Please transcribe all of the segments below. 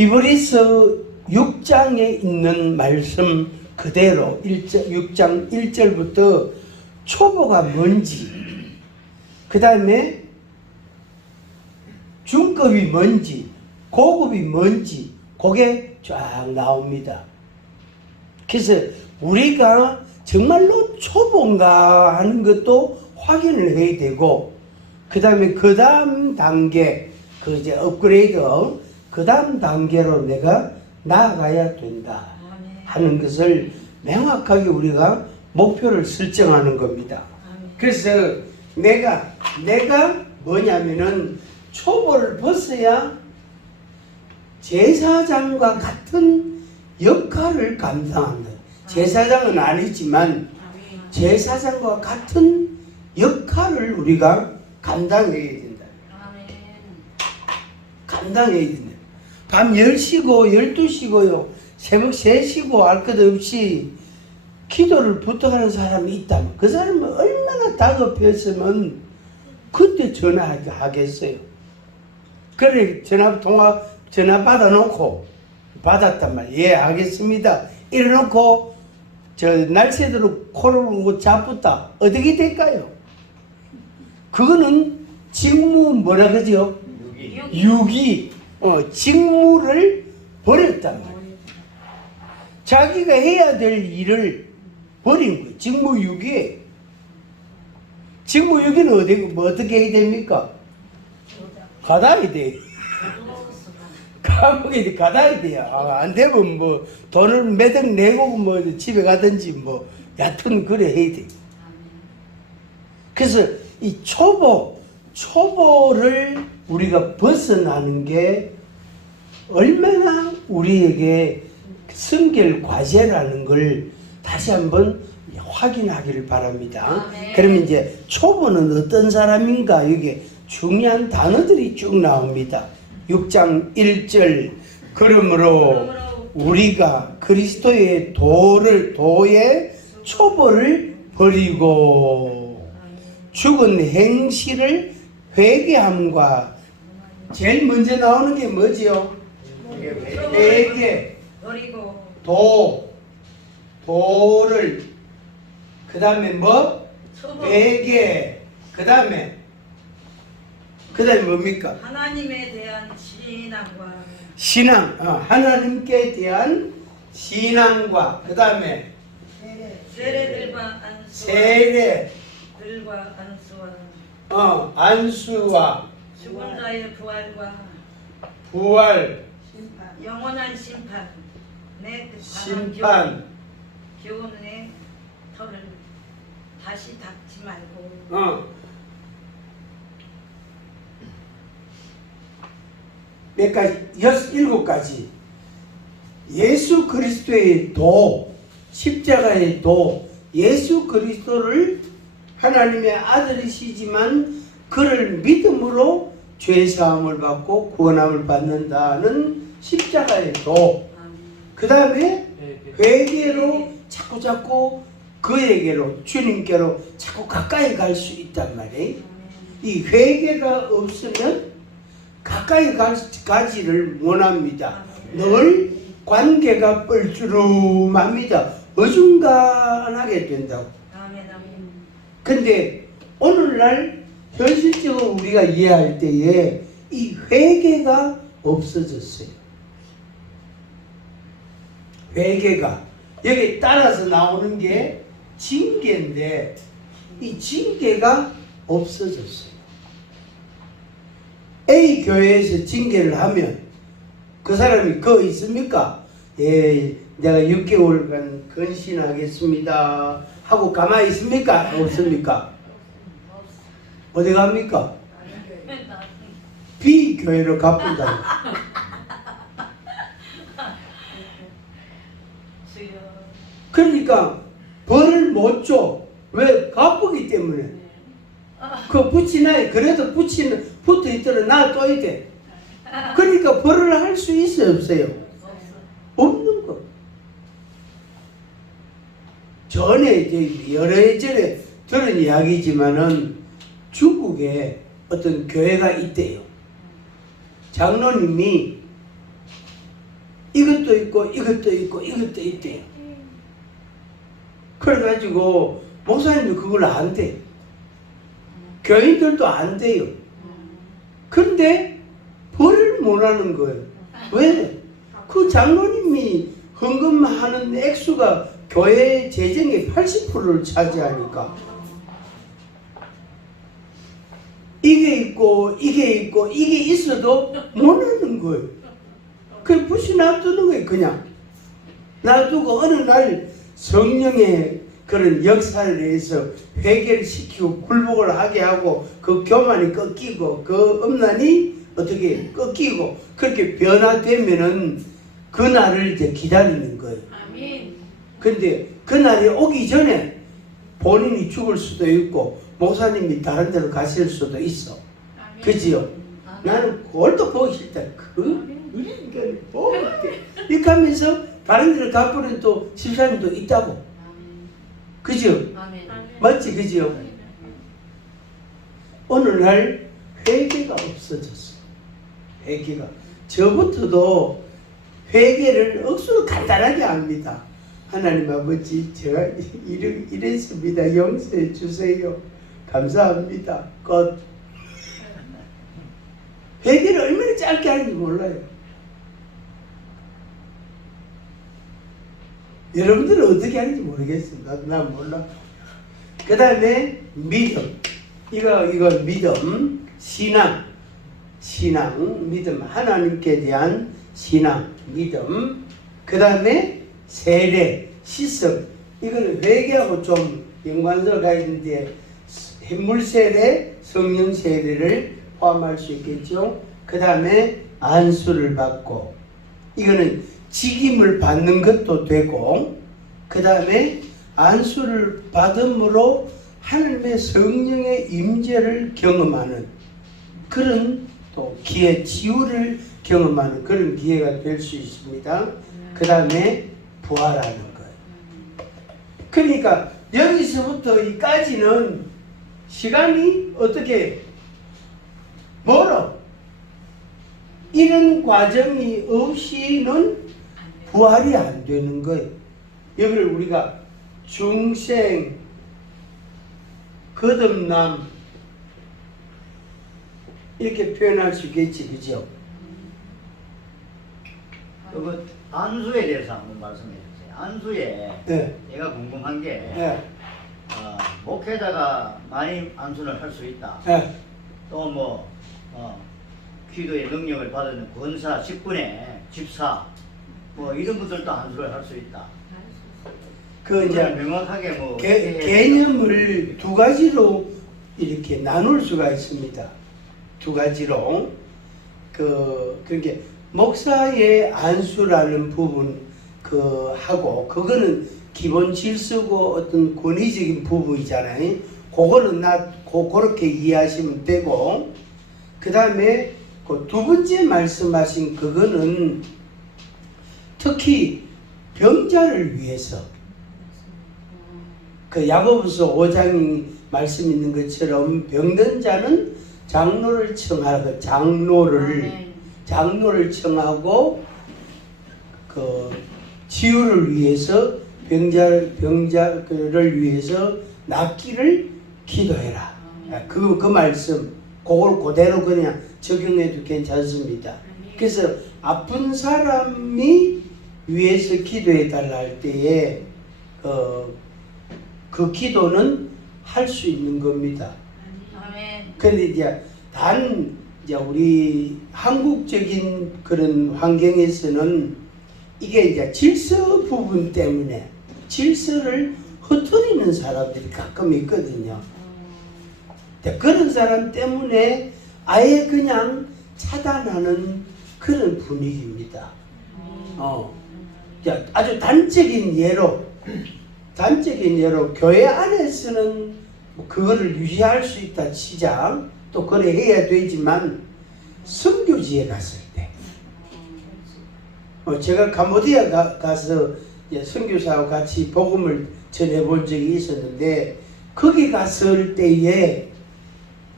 히브리서 6장에 있는 말씀 그대로 6장 1절부터 초보가 뭔지, 그 다음에 중급이 뭔지, 고급이 뭔지 그게 쫙 나옵니다. 그래서 우리가 정말로 초보인가 하는 것도 확인을 해야 되고, 그 다음에 그 다음 단계, 그 이제 업그레이드, 그 다음 단계로 내가 나아가야 된다 하는 것을 명확하게 우리가 목표를 설정하는 겁니다. 그래서 내가 뭐냐면은 초보를 벗어야 제사장과 같은 역할을 감당한다. 제사장은 아니지만 제사장과 같은 역할을 우리가 감당해야 된다. 감당해야 된다. 밤 10시고 12시고요. 새벽 3시고 알 것 없이 기도를 부탁하는 사람이 있다면 그 사람은 얼마나 다급했으면 그때 전화하겠어요. 그래 전화 받아놓고 받았단 말이에요. 예, 알겠습니다. 이래놓고 날새대로 코를 울고 잡았다. 어떻게 될까요? 그거는 직무 뭐라 그러죠? 유기. 직무를 버렸단 말이에요. 자기가 해야 될 일을 버린 거예요. 직무유기에. 직무유기는 어떻게 해야 됩니까? 가다야 돼. 감옥에 가다야 돼요. 안 되면 뭐 돈을 매덕 내고 뭐 집에 가든지 뭐 얕은 그래 해야 돼. 그래서 이 초보를 우리가 벗어나는 게 얼마나 우리에게 성결 과제라는 걸 다시 한번 확인하기를 바랍니다. 그러면 이제 초보는 어떤 사람인가, 이게 중요한 단어들이 쭉 나옵니다. 6장 1절, 그러므로 우리가 그리스도의 도의 초보를 버리고 죽은 행실을 회개함과, 제일 먼저 나오는 게 뭐지요? 회개, 도를, 그 다음에 뭐? 회개, 그 다음에 뭡니까? 하나님에 대한 신앙, 하나님께 대한 신앙과, 그 다음에 세례들과 안수와 죽은 자의 부활, 영원한 심판, 내 교훈의 털을 다시 닦지 말고 몇 가지, 7가지. 예수 그리스도의 십자가의 예수 그리스도를 하나님의 아들이시지만 그를 믿음으로 죄사함을 받고 구원함을 받는다는 십자가의 그 다음에 회개로 자꾸 그에게로, 주님께로 자꾸 가까이 갈 수 있단 말이에요. 이 회개가 없으면 가까이 가지를 못합니다. 늘 관계가 뻘쭘합니다. 어중간하게 된다고. 근데 오늘날 현실적으로 우리가 이해할 때에 이 회개가 없어졌어요. 회개가 여기 따라서 나오는 게 징계인데 이 징계가 없어졌어요. A 교회에서 징계를 하면 그 사람이 그거 있습니까? 예, 내가 6개월간 근신하겠습니다 하고 가만히 있습니까? 없습니까? 어디 갑니까? B 교회로 가본다. 그러니까 벌을 못 줘. 왜? 가쁘기 때문에. 그 붙이나요? 그래도 붙어 있더라 놔둬야 돼. 그러니까 벌을 할 수 있어요, 없어요? 없는 거. 전에 이제 여러 예전에 들은 이야기지만은 중국에 어떤 교회가 있대요. 장로님이 이것도 있고 이것도 있고 이것도 있대. 그래가지고 목사님도 그걸 안 돼. 교인들도 안 돼요. 근데 벌을 못 하는 거예요. 왜? 그 장로님이 헌금하는 액수가 교회 재정의 80%를 차지하니까 이게 있고 이게 있고 이게 있어도 못 하는 거예요. 그 붓이 놔두는 거예요. 그냥 놔두고 어느 날 성령의 그런 역사를 해서 회개를 시키고 굴복을 하게 하고 그 교만이 꺾이고 그 음란이 어떻게 꺾이고 그렇게 변화되면은 그 날을 이제 기다리는 거예요. 아멘. 근데 그 날이 오기 전에 본인이 죽을 수도 있고 목사님이 다른 데로 가실 수도 있어. 아멘. 그지요? 나는 그걸도 보기 싫다. 그러니까 이렇게 하면서 다른 데로 가버린 또 집사님도 있다고. 그죠? 아멘. 맞지? 그죠? 어느 날 회개가 없어졌어. 회개가. 저부터도 회개를 억수로 간단하게 합니다. 하나님 아버지, 제가 이랬습니다. 용서해 주세요. 감사합니다. 끝. 회개를 얼마나 짧게 하는지 몰라요. 여러분들은 어떻게 하는지 모르겠습니다. 난 몰라. 그 다음에 믿음. 이거 믿음, 신앙, 믿음, 하나님께 대한 신앙, 믿음. 그 다음에 세례, 시습. 이거는 회개하고 좀 연관성가 있는데 물 세례, 성령 세례를 포함할 수 있겠죠. 그 다음에 안수를 받고, 이거는 직임을 받는 것도 되고, 그 다음에 안수를 받음으로 하나님의 성령의 임재를 경험하는 그런 또 기회, 치유를 경험하는 그런 기회가 될 수 있습니다. 그 다음에 부활하는 거예요. 그러니까 여기서부터 이까지는 시간이 어떻게 멀어. 이런 과정이 없이는 부활이 안 되는 거예요. 여기를 우리가 중생, 거듭남 이렇게 표현할 수 있겠지, 그죠? 그 안수에 대해서 한번 말씀해 주세요. 안수에 네. 내가 궁금한 게 네. 목회자가 많이 안수를 할 수 있다. 네. 또 뭐 기도의 능력을 받는 권사, 직분의 집사 뭐 이런 분들도 안수를 할 수 있다. 그 이제 명확하게 뭐 개념을 두 가지로 이렇게 나눌 수가 있습니다. 두 가지로 그러니까 목사의 안수라는 부분 하고 그거는 기본 질서고 어떤 권위적인 부분이잖아요. 그거는 그렇게 이해하시면 되고, 그 다음에 그 두 번째 말씀하신 그거는 특히 병자를 위해서 그 야고보서 5장 말씀 있는 것처럼 병든 자는 장로를 청하고 장로를 청하고 그 치유를 위해서 병자를 위해서 낫기를 기도해라. 그 말씀 그걸 그대로 그냥 적용해도 괜찮습니다. 그래서 아픈 사람이 위해서 기도해 달라 할 때에 그 기도는 할 수 있는 겁니다. 아멘. 근데 이제 우리 한국적인 그런 환경에서는 이게 이제 질서 부분 때문에 질서를 흐트리는 사람들이 가끔 있거든요. 그런 사람 때문에 아예 그냥 차단하는 그런 분위기입니다. 아주 단적인 예로 교회 안에서는 그거를 유지할 수 있다 치자. 또 그래 해야 되지만 선교지에 갔을 때 제가 캄보디아 가서 선교사와 같이 복음을 전해본 적이 있었는데 거기 갔을 때에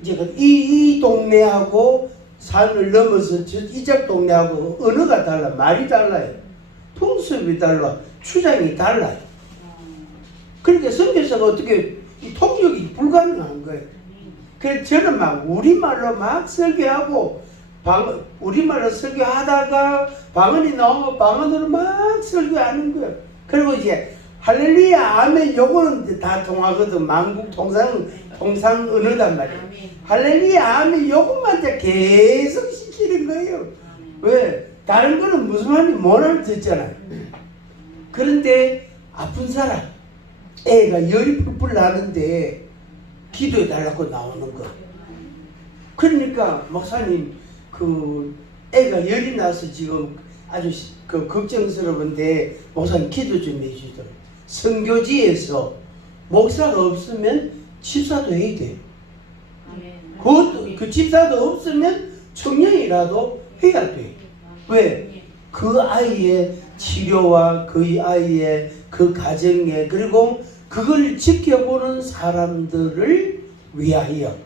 이제 이 동네하고 산을 넘어서 이쪽 동네하고 언어가 달라, 말이 달라요. 풍습이 달라, 주장이 달라요. 그러니까 선교사가 어떻게 통역이 불가능한 거예요. 그래서 저는 막 우리말로 막 설교하고 우리말로 설교하다가 방언이 나오면 방언으로 막 설교하는 거예요. 그리고 이제 할렐루야 아멘 요거는 이제 다 통하거든. 만국 통상 언어단 말이에요. 할렐루야 아멘 요것만 이제 계속 시키는 거예요. 왜? 다른 거는 무슨 말인지 못 알아듣잖아요. 그런데 아픈 사람 애가 열이 풀풀 나는데 기도해 달라고 나오는 거. 그러니까 목사님 그 애가 열이 나서 지금 아주 그 걱정스러운데 목사님 기도 좀 해주시더라고요. 선교지에서 목사가 없으면 집사도 해야 돼요. 그것도 그 집사도 없으면 청년이라도 해야 돼요. 왜? 그 아이의 치료와 그 아이의 그 가정에 그리고 그걸 지켜보는 사람들을 위하여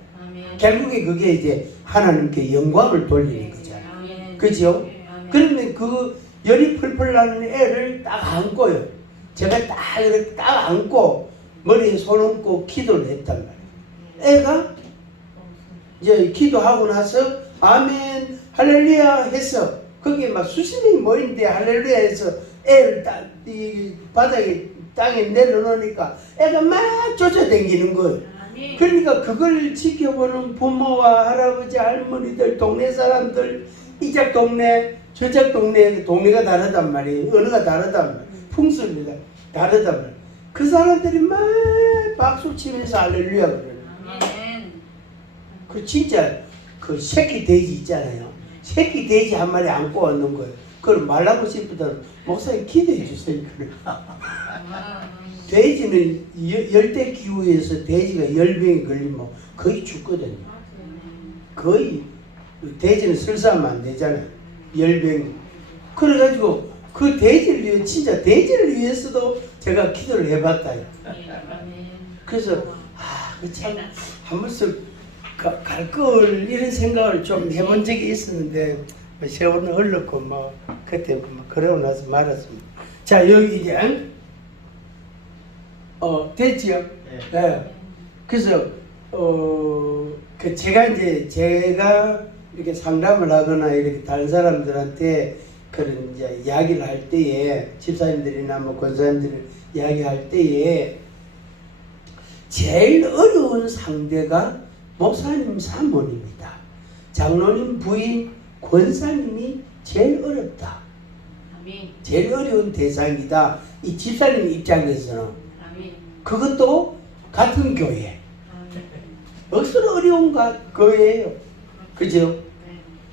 결국에 그게 이제 하나님께 영광을 돌리는 거잖아요. 그죠? 그런데 그 열이 펄펄 나는 애를 딱 안고요. 제가 딱 이렇게 딱 안고 머리에 손 얹고 기도를 했단 말이에요. 애가 이제 기도하고 나서 아멘 할렐루야 해서 거기에 막 수십 명이 모이는데 할렐루야 해서 애를 딱 이 바닥에 땅에 내려놓으니까 애가 막 쫓아다니는 거예요. 그러니까 그걸 지켜보는 부모와 할아버지 할머니들 동네 사람들 이쪽 동네 저쪽 동네 동네가 다르단 말이에요. 언어가 다르단 말이에요. 풍습니다. 다르단 말이에요. 그 사람들이 막 박수 치면서 할렐루야 그래요. 그 진짜 그 새끼 돼지 있잖아요. 새끼 돼지 한 마리 안고 왔는 거예요. 그걸 말하고 싶으면 목사님 기도해 주세요. 돼지는 열대 기후에서 돼지가 열병이 걸리면 거의 죽거든요. 거의 돼지는 설사하면 안 되잖아요. 열병. 그래가지고 그 돼지를 위해 진짜 돼지를 위해서도 제가 기도를 해봤다. 그래서 참 한 번씩 갈 걸 이런 생각을 좀 해본 적이 있었는데 세월은 흘렀고 뭐 그때 뭐 그러고 나서 말았습니다. 자 여기 이제 됐지요? 네. 그래서 그 제가 이렇게 상담을 하거나 이렇게 다른 사람들한테 그런 이제 이야기를 할 때에 집사님들이나 뭐 권사님들이 이야기할 때에 제일 어려운 상대가 목사님 사모님이다. 장로님 부인 권사님이 제일 어렵다. 제일 어려운 대상이다. 이 집사님 입장에서는 그것도 같은 교회. 억수로 어려운 거예요. 그죠?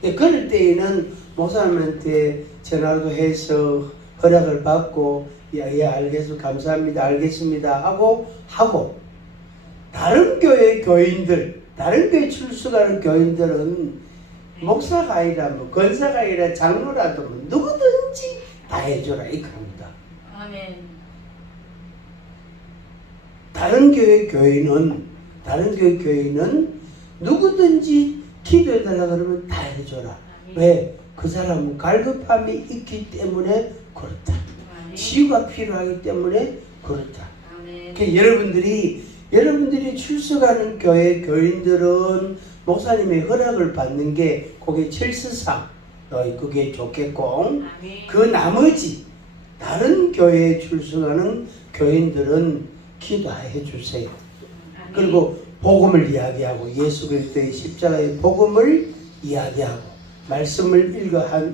그럴 때에는 목사님한테 전화도 해서 허락을 받고 예 알겠습니다. 감사합니다. 알겠습니다. 하고 다른 교회 교인들 다른 교회 출석하는 교인들은 목사가 아니라 뭐 권사가 아니라 장로라도 뭐 누구든지 다 해줘라 이겁니다. 아멘. 다른 교회 교인은 누구든지 기도해달라 그러면 다 해줘라. 왜? 그 사람은 갈급함이 있기 때문에 그렇다. 치유가 필요하기 때문에 그렇다. 여러분들이 출석하는 교회 교인들은 목사님의 허락을 받는 게 그게 철수상 그게 좋겠고 그 나머지 다른 교회에 출석하는 교인들은 기도해 주세요. 그리고 복음을 이야기하고 예수 그리스도의 십자가의 복음을 이야기하고 말씀을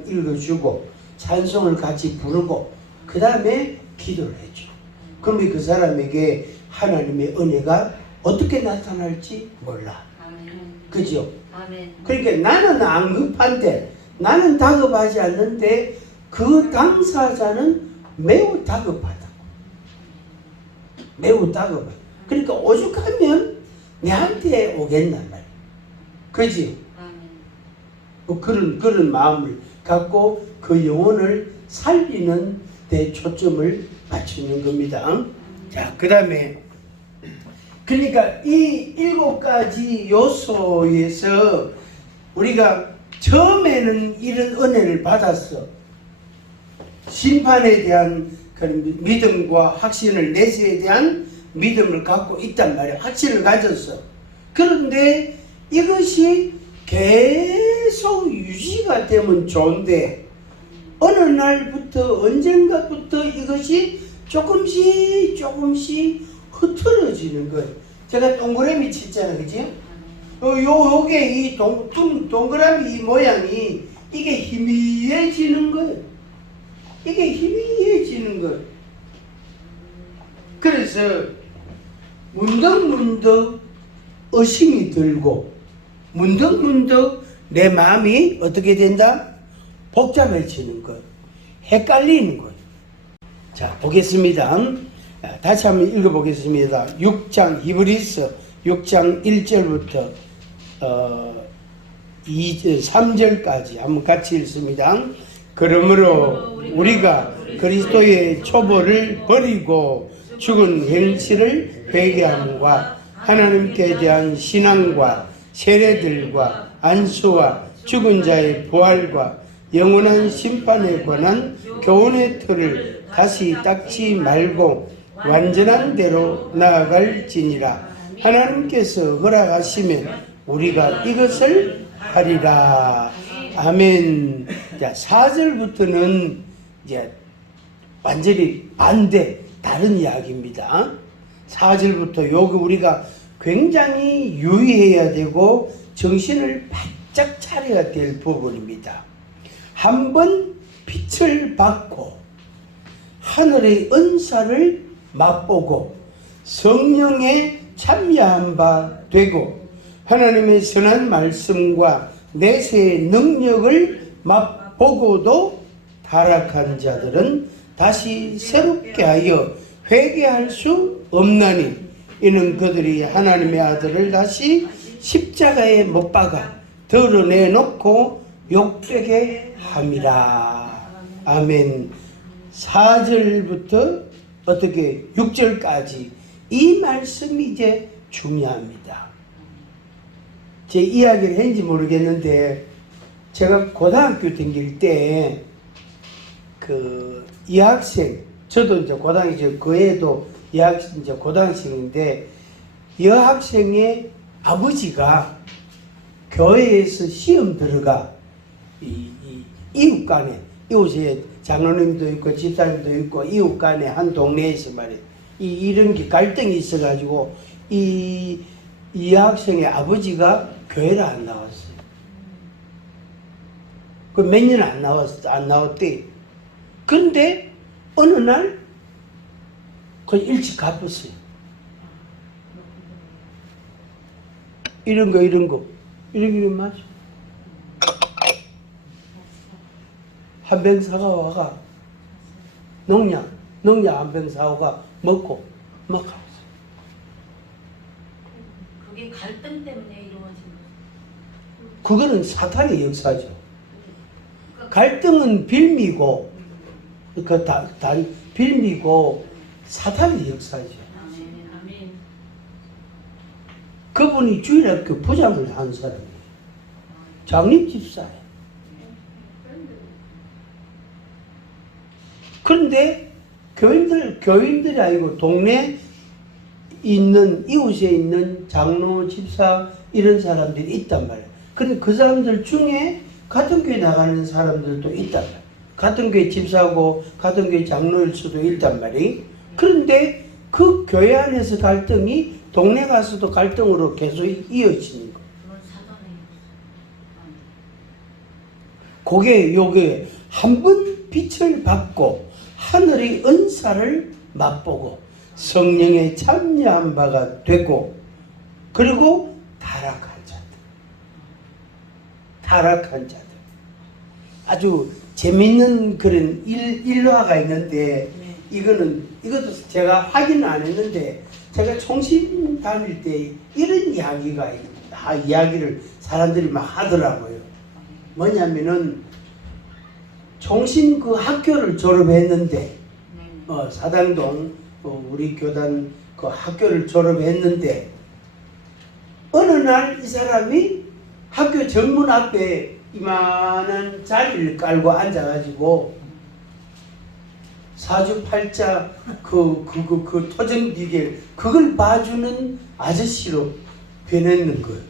읽어주고 찬송을 같이 부르고 그 다음에 기도를 해줘. 그러면 그 사람에게 하나님의 은혜가 어떻게 나타날지 몰라. 그죠? 그러니까 나는 안 급한데 나는 다급하지 않는데 그 당사자는 매우 다급하다. 매우 다급하다. 그러니까 오죽하면 내한테 오겠단 말이야. 그지? 뭐 그런 마음을 갖고 그 영혼을 살리는 데 초점을 맞추는 겁니다. 자, 그 다음에 그러니까 이 7가지 요소에서 우리가 처음에는 이런 은혜를 받았어. 심판에 대한 그런 믿음과 확신을, 내세에 대한 믿음을 갖고 있단 말이야. 확신을 가졌어. 그런데 이것이 계속 유지가 되면 좋은데 어느 날부터 언젠가부터 이것이 조금씩 흐트러지는 거예요. 제가 동그라미 쳤잖아요, 그지? 요게 이 동그라미 이 모양이 이게 희미해지는 거예요. 이게 희미해지는 거예요. 그래서 문득문득 의심이 들고 문득문득 내 마음이 어떻게 된다? 복잡해지는 것, 헷갈리는 것. 자, 보겠습니다. 다시 한번 읽어보겠습니다. 6장 히브리서 6장 1절부터 3절까지 한번 같이 읽습니다. 그러므로 우리가 그리스도의 초보를 버리고 죽은 행실을 회개함과 하나님께 대한 신앙과 세례들과 안수와 죽은 자의 부활과 영원한 심판에 관한 교훈의 틀을 다시 닦지 말고 완전한 대로 나아갈지니라. 하나님께서 허락하시면 우리가 이것을 하리라. 아멘. 자, 4절부터는 이제 완전히 반대, 다른 이야기입니다. 4절부터 여기 우리가 굉장히 유의해야 되고 정신을 바짝 차려야 될 부분입니다. 한번 빛을 받고 하늘의 은사를 맛보고 성령에 참여한 바 되고 하나님의 선한 말씀과 내세의 능력을 맛보고도 타락한 자들은 다시 새롭게 하여 회개할 수 없나니 이는 그들이 하나님의 아들을 다시 십자가에 못 박아 드러내놓고 욕되게 함이라. 아멘. 4절부터 어떻게 6절까지 이 말씀이 이제 중요합니다. 제 이야기를 했는지 모르겠는데 제가 고등학교 다닐 때 그 여학생, 저도 이제 고등학생, 그 애도 여학생, 이제 고등학생인데 여학생의 아버지가 교회에서 시험 들어가 이웃 간에, 이웃에 장로님도 있고 집사님도 있고 이웃 간에 한 동네에서 말이에요. 이런 게 갈등이 있어가지고 이 여학생의 아버지가 교회를 안 나왔어요. 그 몇 년 안 나왔대. 그런데 어느 날 그 일찍 갚았어요. 이런 거 맞아. 한 병 사가와가 농약 한 병 사오가 먹고 막 갔어. 그게 갈등 때문에 이루어진 거예요. 그거는 사탄의 역사죠. 갈등은 빌미고, 빌미고 사탄의 역사죠. 아멘. 그분이 주일학교 부장을 한 사람이에요. 장립 집사예요. 그런데 교인들이 아니고 동네 있는, 이웃에 있는 장로, 집사 이런 사람들이 있단 말이에요. 근데 그 사람들 중에 같은 교회 나가는 사람들도 있단 말이에요. 같은 교회 집사하고 같은 교회 장로일 수도 있단 말이에요. 그런데 그 교회 안에서 갈등이 동네 가서도 갈등으로 계속 이어지는 거예요. 그게 요게 한 번 빛을 받고 하늘의 은사를 맛보고 성령에 참여한 바가 되고 그리고 타락한 자들 아주 재밌는 그런 일화가 있는데 이것도 제가 확인은 안 했는데 제가 총신 다닐 때 이런 이야기를 사람들이 막 하더라고요. 뭐냐면은 총신 그 학교를 졸업했는데 사당동 우리 교단 그 학교를 졸업했는데 어느 날 이 사람이 학교 정문 앞에 이만한 자리를 깔고 앉아가지고 사주팔자 그 토정비결 그걸 봐주는 아저씨로 변했는 거예요.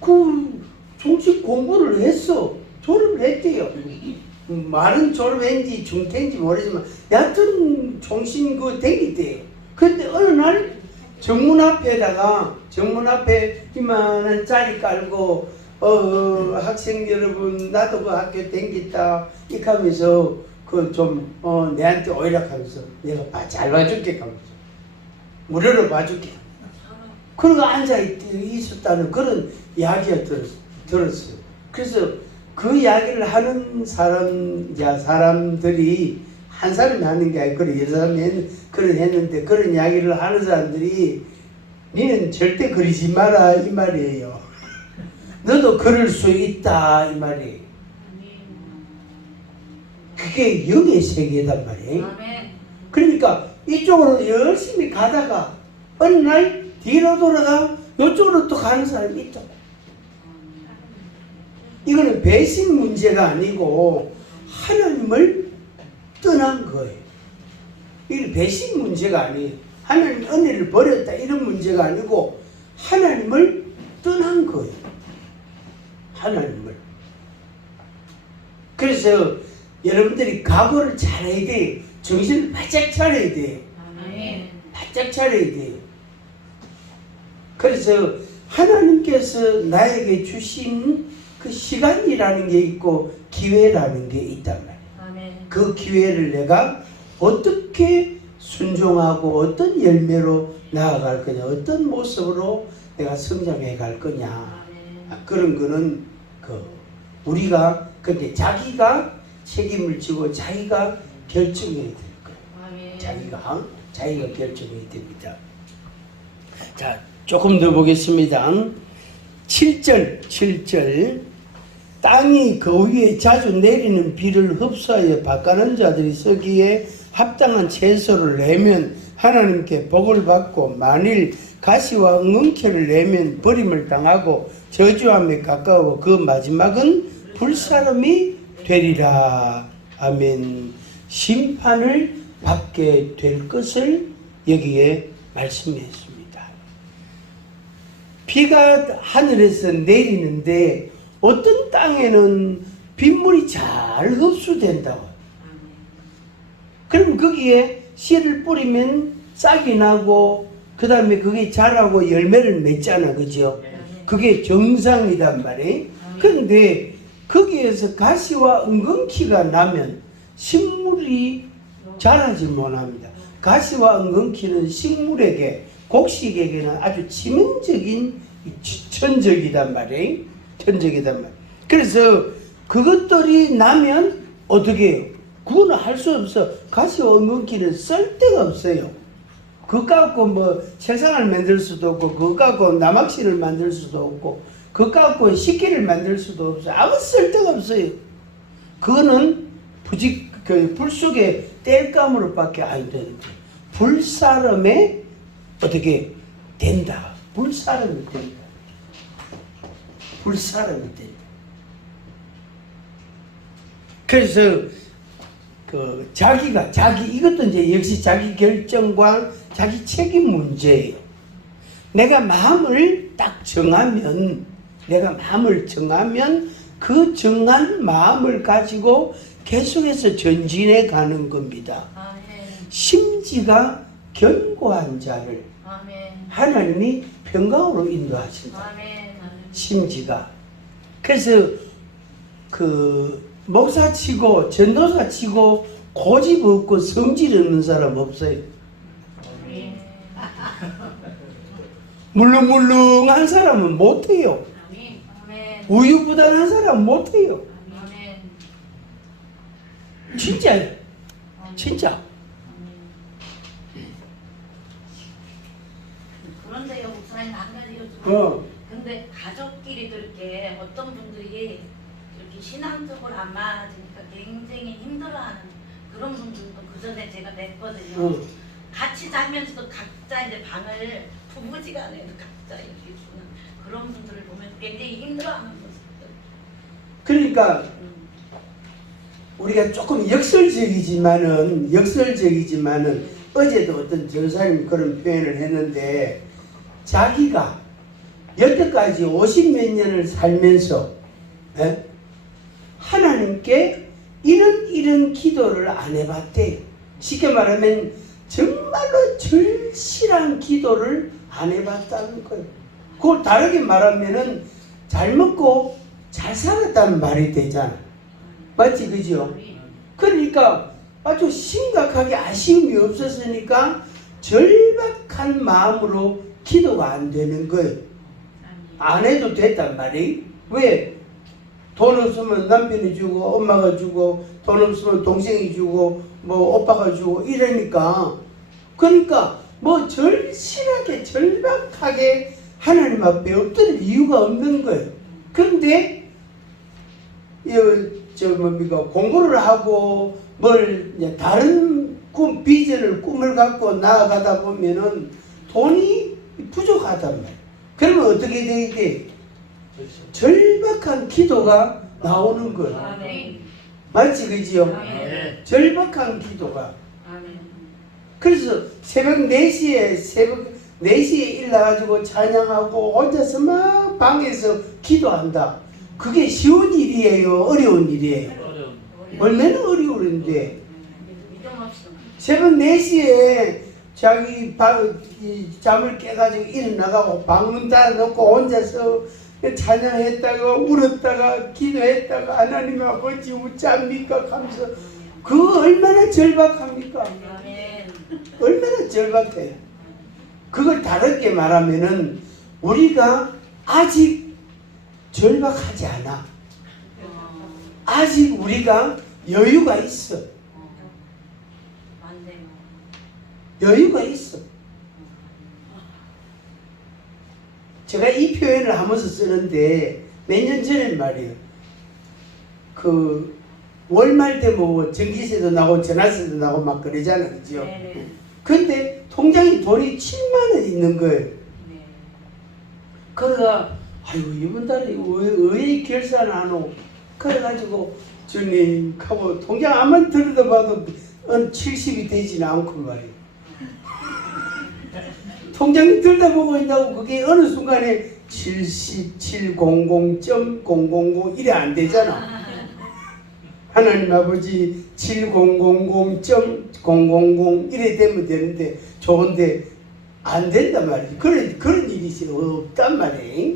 그 정식 공부를 했어. 졸업을 했대요. 많은 졸업했는지 중퇴인지 모르지만 여하튼 종신 그 대기대요. 근데 어느 날 정문 앞에 이만한 자리 깔고 학생 여러분 나도 그 학교 댕겼다 이렇게 하면서 그 좀 내한테 오히려하면서 내가 잘 봐줄게 하면서 무료로 봐줄게. 그러고 앉아 있었다는 그런 이야기가 들었어요. 그래서 그 이야기를 하는 사람들이 한 사람이 하는 게 아니고 여러 사람이 했는데 그런 이야기를 하는 사람들이 니는 절대 그러지 마라 이 말이에요. 너도 그럴 수 있다 이 말이에요. 그게 영의 세계단 말이에요. 그러니까 이쪽으로 열심히 가다가 어느 날 뒤로 돌아가 이쪽으로 또 가는 사람이 있다. 이거는 배신 문제가 아니고 하나님을 떠난 거예요. 이게 배신 문제가 아니에요. 하나님 은혜를 버렸다 이런 문제가 아니고 하나님을 떠난 거예요. 하나님을. 그래서 여러분들이 각오를 잘해야 돼요. 정신을 바짝 차려야 돼요. 바짝 차려야 돼요. 그래서 하나님께서 나에게 주신 그 시간이라는 게 있고 기회라는 게 있단 말이에요. 그 기회를 내가 어떻게 순종하고 어떤 열매로 나아갈 거냐, 어떤 모습으로 내가 성장해 갈 거냐. 그런 거는 우리가 근데 자기가 책임을 지고 자기가 결정해야 될 거예요. 자기가 결정해야 됩니다. 자, 조금 더 보겠습니다. 7절 땅이 그 위에 자주 내리는 비를 흡수하여 밭가는 자들이 쓰기에 합당한 채소를 내면 하나님께 복을 받고 만일 가시와 엉겅퀴를 내면 버림을 당하고 저주함에 가까워 그 마지막은 불사름이 되리라. 아멘. 심판을 받게 될 것을 여기에 말씀했습니다. 비가 하늘에서 내리는데 어떤 땅에는 빗물이 잘 흡수된다고. 그럼 거기에 씨를 뿌리면 싹이 나고 그 다음에 그게 자라고 열매를 맺잖아. 그죠? 그게 정상이단 말이에요. 그런데 거기에서 가시와 엉겅퀴가 나면 식물이 자라지 못합니다. 가시와 엉겅퀴는 식물에게 곡식에게는 아주 치명적인 천적이단 말이에요. 천적이단 말이에요. 그래서 그것들이 나면 어떻게 해요? 그거는 할 수 없어. 가시와 엉겅퀴는 쓸 데가 없어요. 그거 갖고 뭐 책상을 만들 수도 없고 그거 갖고 남학실을 만들 수도 없고 그거 갖고 식기를 만들 수도 없어요. 아무 쓸데가 없어요. 그거는 불 속에 땔감으로밖에 안 되는데 불사름에 어떻게 된다. 불사름이 된다. 불사름이 된다. 그래서 이것도 이제 역시 자기 결정과 자기 책임 문제예요. 내가 마음을 딱 정하면 그 정한 마음을 가지고 계속해서 전진해 가는 겁니다. 심지가 견고한 자를 하나님이 평강으로 인도하신다. 심지가. 그래서 목사치고 전도사치고 고집 없고 성질 없는 사람 없어요. 물렁물렁한 사람은 못해요. 우유부단한 사람은 못해요. 진짜요. 진짜. 그런데요, 목사님 한 가지 여쭤볼게요. 근데 가족끼리도 이렇게 어떤 분들이 이렇게 신앙적으로 안 맞으니까 굉장히 힘들어하는 그런 분들도 그 전에 제가 냈거든요. 같이 자면서도 각자 이제 방을 부부지간에도 각자 이렇게 주는 그런 분들을 보면 굉장히 힘들어하는 모습들 그러니까 우리가 조금 역설적이지만은 어제도 어떤 전사님이 그런 표현을 했는데 자기가 여태까지 50몇 년을 살면서 하나님께 이런 기도를 안 해봤대요. 쉽게 말하면 정말로 절실한 기도를 안 해봤다는 거예요. 그걸 다르게 말하면은 잘 먹고 잘 살았다는 말이 되잖아. 맞지, 그죠? 그러니까 아주 심각하게 아쉬움이 없었으니까 절박한 마음으로 기도가 안 되는 거예요. 안 해도 됐단 말이에요. 왜? 돈 없으면 남편이 주고 엄마가 주고 돈 없으면 동생이 주고 뭐 오빠가 주고 이러니까 그러니까 뭐 절실하게 절박하게 하나님 앞에 엎드릴 이유가 없는 거예요. 그런데 뭡니까 공부를 하고 뭘 다른 꿈을 갖고 나아가다 보면은 돈이 부족하단 말이에요. 그러면 어떻게 되게 절박한 기도가 나오는 거예요. 아멘. 맞지, 그지요? 아멘. 절박한 기도가. 아멘. 그래서 새벽 4시에 일어나가지고 찬양하고 혼자서 막 방에서 기도한다. 그게 쉬운 일이에요? 어려운 일이에요? 얼마나 어려운데. 믿음 없어. 새벽 4시에 자기 잠을 깨가지고 일어나가고 방문 닫아놓고 혼자서 찬양했다가 울었다가 기도했다가 하나님 아버지 어찌합니까 하면서 그거 얼마나 절박합니까? 아멘. 얼마나 절박해요. 그걸 다르게 말하면은 우리가 아직 절박하지 않아. 아직 우리가 여유가 있어. 맞네요. 여유가 있어. 제가 이 표현을 하면서 쓰는데 몇 년 전에 말이에요. 그 월말 때 뭐 전기세도 나고 전화세도 나고 막 그러잖아요. 그죠? 네네. 근데 통장에 돈이 7만 원 있는 거예요. 네. 그래가 아이고 이번 달에 왜 결산 안 하노? 그래가지고 주님 하고 통장 아무리 들여다봐도 70이 되지는 않고 말이에요. 통장이 들여다보고 있다고 그게 어느 순간에 7700.000 이래 안 되잖아. 하나님 아버지 7000.000 이래 되면 되는데 좋은데 안 된단 말이지. 그런 일이 없단 말이에요.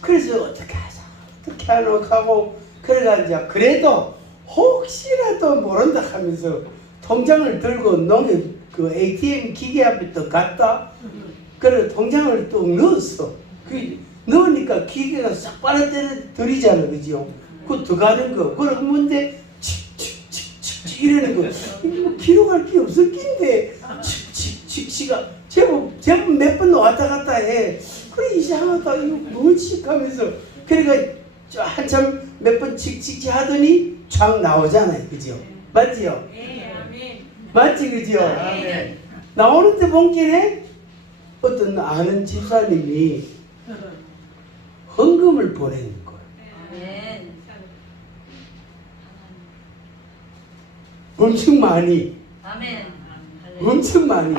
그래서 어떻게 하자 어떻게 하노 하고 그래가지고 그래도 혹시라도 모른다 하면서 통장을 들고 놈의 그 ATM 기계 앞에 또 갔다. 그래 통장을 또 넣었어. 그 넣으니까 기계가 싹 빨아들이잖아, 그죠? 그거 들어가는 거. 그러고 뭔데 칙칙칙칙 이러는 거. 이거 기록할 게 없을 낀데 칙칙칙칙가 제법 몇 번 왔다 갔다 해. 그래 이상하다 이거 뭐지 하면서 그러니까 한참 몇 번 칙칙칙 하더니 쫙 나오잖아요, 그죠? 맞지요? 네, 아멘. 맞지, 그죠? 아멘. 나오는데 본길에 어떤 아는 집사님이 헌금을 보내는 거예요. 아멘. 엄청 많이. 아멘. 엄청 많이.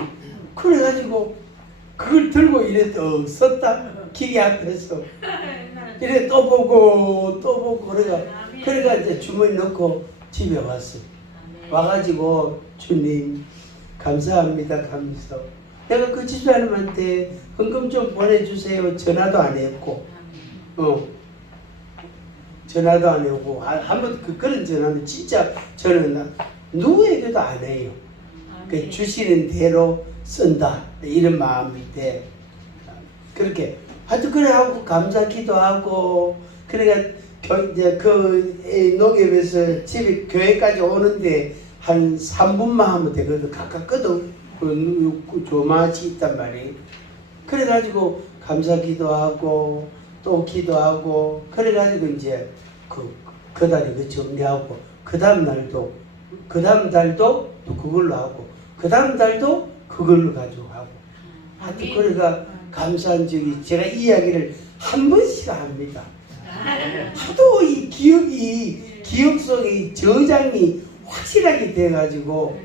그래가지고 그걸 들고 이래 또 썼다. 기계 앞에서. 이래 또 보고 그래가 이제 주머니 넣고 집에 왔어. 와가지고 주님 감사합니다 하면서 내가 그 집사람한테 헌금 좀 보내주세요. 전화도 안 했고 전화도 안 하고 한번 그런 전화는 진짜 저는 누구에게도 안 해요. 그 주시는 대로 쓴다 이런 마음인데 그렇게 하여튼 그래 하고 감사 기도하고 그러니까 이제 그 농협에서 집에 교회까지 오는데 한 3분만 하면 되거든. 가깝거든. 그 조마치 있단 말이에요. 그래가지고 감사 기도하고 또 기도하고 그래가지고 이제 그 달에 그 정리하고 그 다음 달도 또 그걸로 하고 그 다음 달도 그걸로 가지고 하고 하여튼 그러니까 감사한 적이 제가 이 이야기를 한 번씩 합니다. 하도 이 기억 속에 이 저장이 확실하게 돼가지고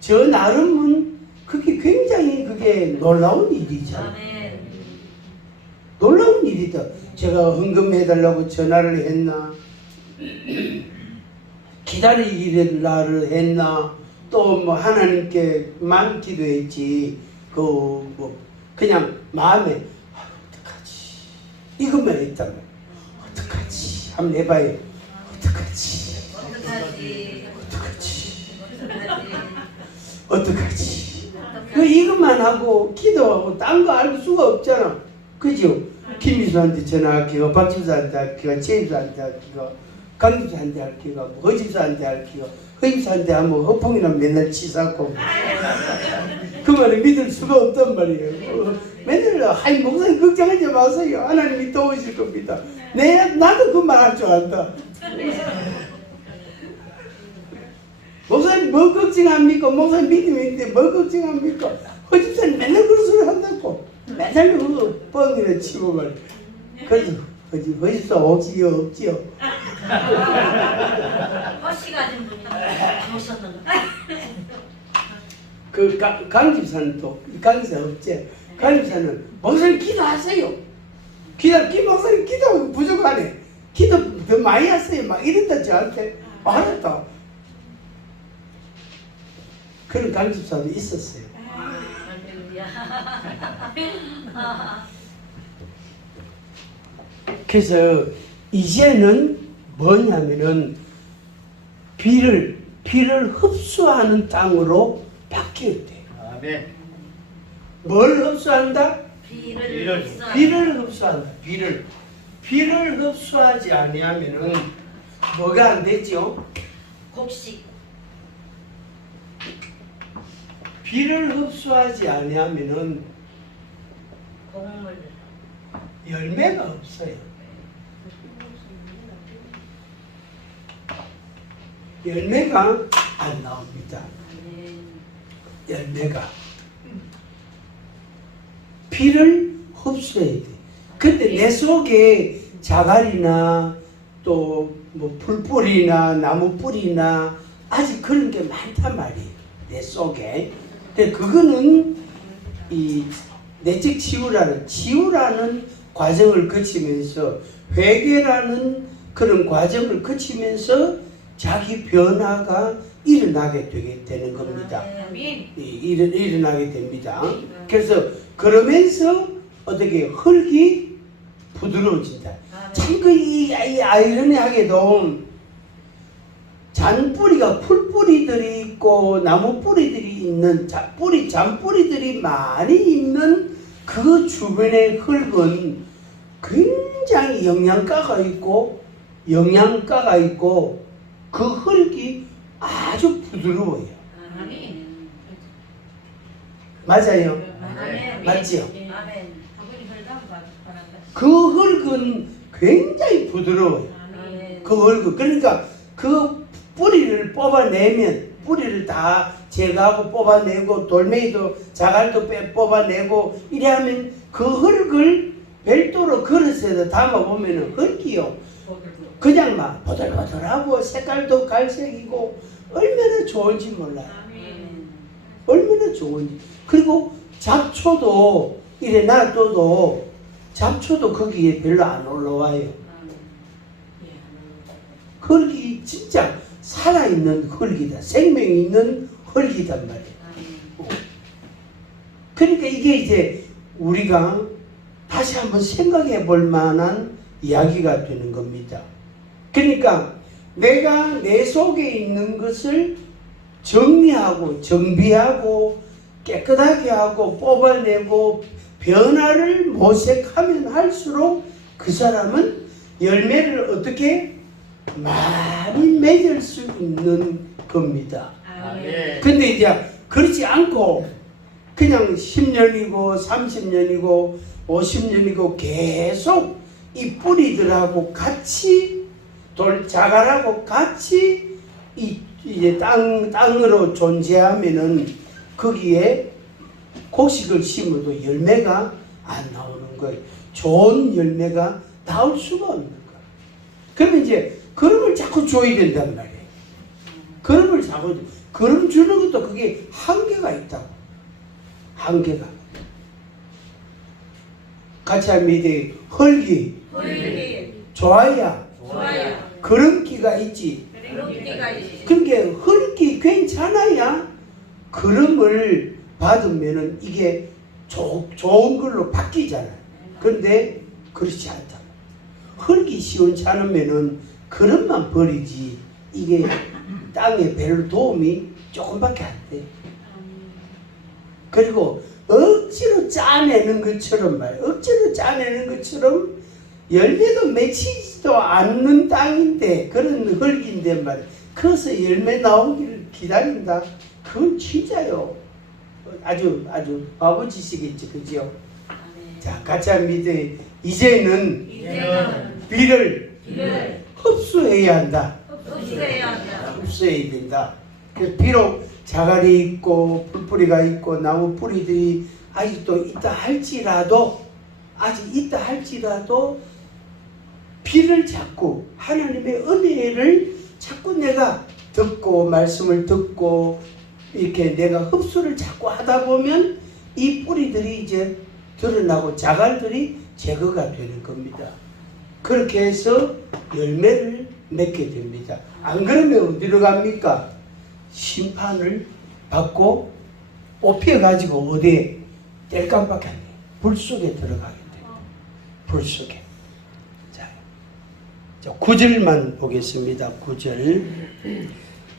저 나름은 그게 굉장히 그게 놀라운 일이죠. 놀라운 일이다. 제가 헌금해달라고 전화를 했나, 기다리기를 했나, 또 뭐 하나님께만 기도했지. 뭐 그냥 마음에 어떡하지 이것만 했다면 어떡하지 한번 해봐요. 어떡하지 그 이것만 하고 기도하고 딴 거 알 수가 없잖아. 그죠? 김미수한테 전화할게요, 박집사한테 할게요, 최집사한테 할게요, 강집사한테 할게요, 허집사한테 할게요. 허집사한테 하면 허풍이나 맨날 치사고 그 말을 믿을 수가 없단 말이에요. 맨날 하이 목사님 걱정하지 마세요, 하나님이 도우실 겁니다. 나도 그 말 할 줄 안다. 목사님 뭐 걱정합니까? 목사님 믿음이 있는데 뭐 걱정합니까? 허집사님 맨날 그런 소리 한다고. 맨날 그 뻥이나 치고 말이야. 그래서 허집사 없지요. 허씨 가진 분이 오셨는가? 그 강집사는 또 강집사 없지. 강집사는 목사님 기도하세요. 김 목사님 기도 부족하네. 기도 더 많이 하세요. 막 이랬다 저한테 말했다. 그런 강집사도 있었어요. 그래서 이제는 뭐냐면은 비를 흡수하는 땅으로 바뀌었대요. 아멘. 뭘 흡수한다? 비를 흡수한다. 비를 흡수하지 아니하면은 뭐가 안 되죠? 곡식. 비를 흡수하지 아니하면은 곡물. 열매가 없어요. 열매가 안 나옵니다. 열매가 비를 흡수해야 돼. 근데 내 속에 자갈이나 또 뭐 풀뿌리나 나무 뿌리나 아직 그런 게 많단 말이에요. 내 속에. 근데 그거는 이 내적 치유라는 과정을 거치면서 회개라는 그런 과정을 거치면서 자기 변화가 일어나게 되는 겁니다. 일어나게 됩니다. 그래서 그러면서 어떻게 흙이 부드러워진다. 참 이 아이러니하게도 잔뿌리가 풀뿌리들이 있고 나무 뿌리들이 있는 잔뿌리들이 많이 있는 그 주변의 흙은 굉장히 영양가가 있고 그 흙이 아주 부드러워요. 맞아요. 맞지요? 그 흙은 굉장히 부드러워요. 그 흙은 그러니까 그 뿌리를 뽑아내면 뿌리를 다 제거하고 뽑아내고 돌멩이도 자갈도 뽑아내고 이래 하면 그 흙을 별도로 그릇에다 담아보면 흙이요 그냥 막 보들보들하고 색깔도 갈색이고 얼마나 좋은지 몰라요. 얼마나 좋은지. 그리고 잡초도 이래 놔둬도 잡초도 거기에 별로 안 올라와요. 흙이 진짜 살아있는 흙이다. 생명이 있는 흙이단 말이에요. 그러니까 이게 이제 우리가 다시 한번 생각해 볼 만한 이야기가 되는 겁니다. 그러니까 내가 내 속에 있는 것을 정리하고 정비하고 깨끗하게 하고 뽑아내고 변화를 모색하면 할수록 그 사람은 열매를 어떻게 많이 맺을 수 있는 겁니다. 근데 이제 그렇지 않고 그냥 10년이고 30년이고 50년이고 계속 이 뿌리들하고 같이 자갈하고 같이 이제 땅으로 존재하면은 거기에 곡식을 심어도 열매가 안 나오는 거예요. 좋은 열매가 나올 수가 없는 거예요. 그러면 이제 걸음을 자꾸 줘야 된단 말이에요. 걸음을 자꾸 걸음 주는 것도 그게 한계가 있다고. 한계가. 같이 하면 이제 헐기 좋아야 걸음기가 있지. 그러니까 헐기 괜찮아야 걸음을 받으면은 이게 좋은 걸로 바뀌잖아요. 그런데 그렇지 않다. 헐기 시원치 않으면은 걸음만 버리지 이게 땅에 별 도움이 조금밖에 안 돼. 그리고 억지로 짜내는 것처럼 억지로 짜내는 것처럼 열매도 맺히지도 않는 땅인데 그런 흙인데 말이야. 그래서 열매 나오기를 기다린다. 그건 진짜요. 아주 바보짓이겠지, 그죠? 자, 같이 합니다. 이제는 비를 흡수해야 한다. 흡수해야 된다. 비록 자갈이 있고 풀뿌리가 있고 나무 뿌리들이 아직도 있다 할지라도 비를 자꾸 하나님의 은혜를 자꾸 내가 듣고 말씀을 듣고 이렇게 내가 흡수를 자꾸 하다 보면 이 뿌리들이 이제 드러나고 자갈들이 제거가 되는 겁니다. 그렇게 해서 열매를 맺게 됩니다. 안 그러면 어디로 갑니까? 심판을 받고 뽑혀가지고 어디에 뗄감밖에 안 돼요. 불 속에 들어가게 돼요. 불 속에. 자, 9절만 보겠습니다. 9절.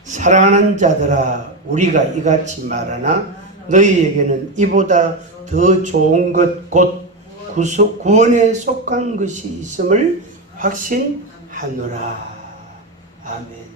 사랑하는 자들아 우리가 이같이 말하나 너희에게는 이보다 더 좋은 것 곧 구원에 속한 것이 있음을 확신하노라. 아멘.